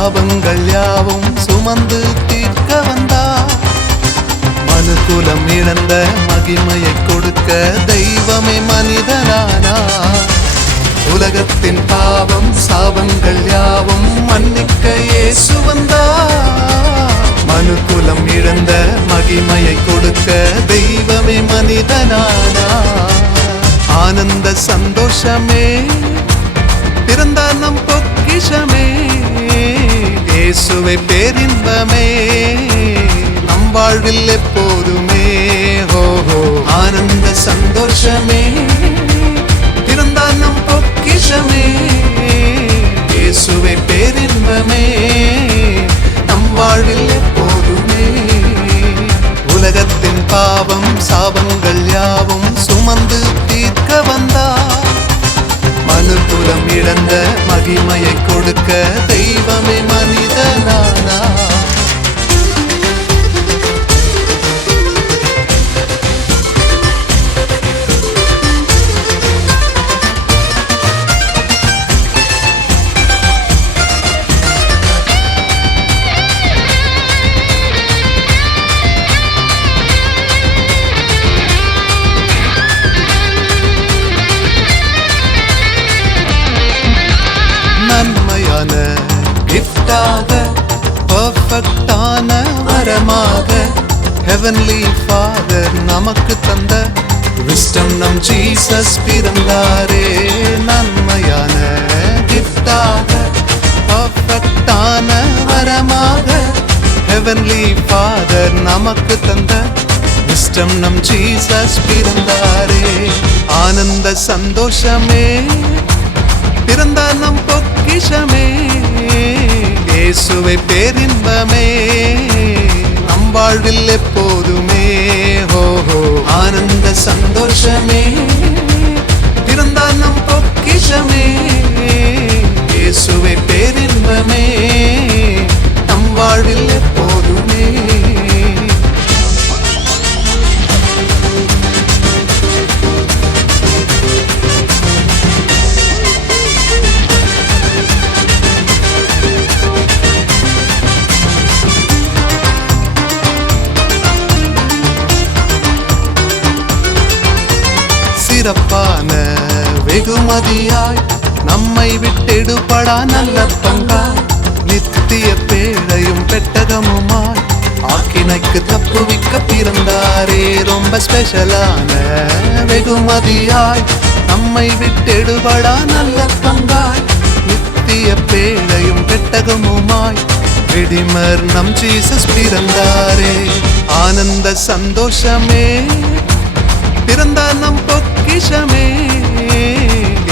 பாவங்கள் யாவும் சுமந்து தீர்க்க வந்தார் மனுக்குலம் இழந்த மகிமையை கொடுக்க தெய்வமே மனிதனானா. உலகத்தின் பாவம் சாபங்கள் யாவும் மன்னிக்க இயேசு வந்தார் மனுக்குலம் இழந்த மகிமையை கொடுக்க தெய்வமே மனிதனானா. ஆனந்த சந்தோஷமே இயேசுவை பேரின்பமே. நம் வாழ்வில் எப்போதுமே ஹோ ஹோ ஆனந்த சந்தோஷமே. இருந்தால் நம் பொக்கிஷமே. இயேசுவை பேரின்பமே. நம் வாழ்வில் எப்போதுமே. உலகத்தின் பாவம் சாபங்கள் யாவும் சுமந்து தீர்க்க வந்தார். மனுக்குலம் இழந்த மகிமையை கொடுக்க தெய்வமே மணி ஹெவன்லி ஃபாதர் நமக்கு தந்த விஸ்டம் நம் ஜீசஸ் பிறந்தாரே நன்மையான கிஃப்டாக பர்ஃபெக்டான வரமாக. ஹெவன்லி ஃபாதர் நமக்கு தந்த விஸ்டம் நம் ஜீசஸ் பிறந்தாரே. ஆனந்த சந்தோஷமே பிறந்தார் நம் பொக்கிஷமே இயேசுவை பேரின்பமே. நம் வாழ்வில் எப்போதுமே ஹோ ஹோ. ஆனந்த சந்தோஷமே. சிறப்பான வெகுமதியாய் நம்மை விட்டெடுபடா நல்ல பங்கா நித்திய பேழையும் பெட்டகமுமாய். ஆக்கினைக்கு தப்புவிக்க பிறந்தாரே ரொம்ப ஸ்பெஷலான வெகுமதியாய். நம்மை விட்டெடுபடா நல்ல பங்காய். நித்திய பேழையும் பெட்டகமுமாய். விடிமர் நம் ஜீசஸ் பிறந்தாரே. ஆனந்த சந்தோஷமே. பிறந்தார் நம் பொக்கிஷமே.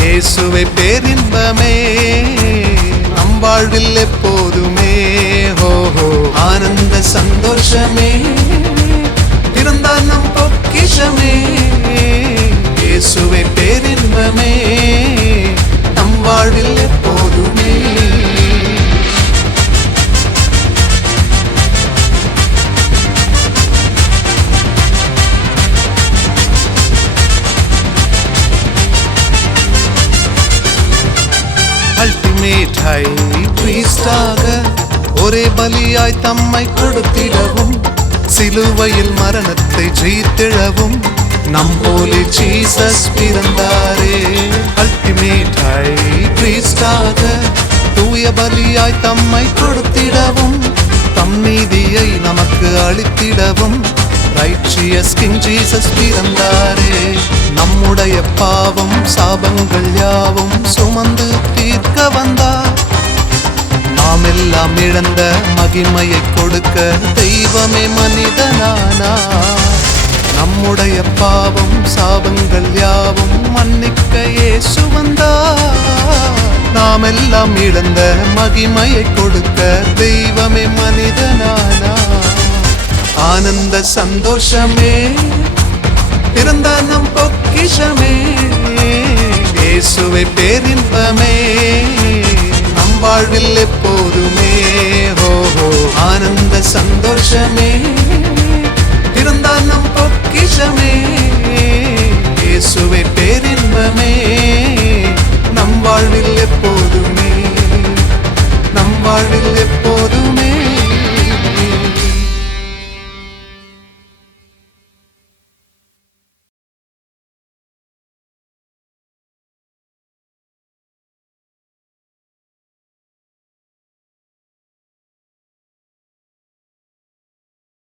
இயேசுவை பேரின்பமே. நம் வாழ்வில் எப்போதுமே ஹோ ஹோ ஆனந்த சந்தோஷமே. பிறந்தார் நம் பொக்கிஷமே. இயேசுவை ஹை பிரீஸ்டாக ஒரே பலியாய் தம்மை கொடுத்திடவும் சிலுவையில் மரணத்தை ஜெயித்திடவும் நம் போலே ஜீசஸ் பிறந்தாரே. அல்டிமேட் ஹை பிரீஸ்டாக தூய பலியாய் தம்மை கொடுத்திடவும் தம் நீதியை நமக்கு அளித்திடவும் ரைச்சியஸ் கிங் ஜீசஸ் பிறந்தாரே. நம்முடைய பாவம் சாபங்கள் யாவும் சோ நாம் எல்லாம் இழந்த மகிமையை கொடுக்க தெய்வமே மனிதனானா? நம்முடைய பாவம் சாபங்கள் யாவும் மன்னிக்க இயேசு வந்தார் நாம் எல்லாம் இழந்த மகிமையை கொடுக்க தெய்வமே மனிதனானா? ஆனந்த சந்தோஷமே பிறந்த நம் பொக்கிஷமே இயேசுவை பேரின்பமே. வாழ்வில் எப்போதுமே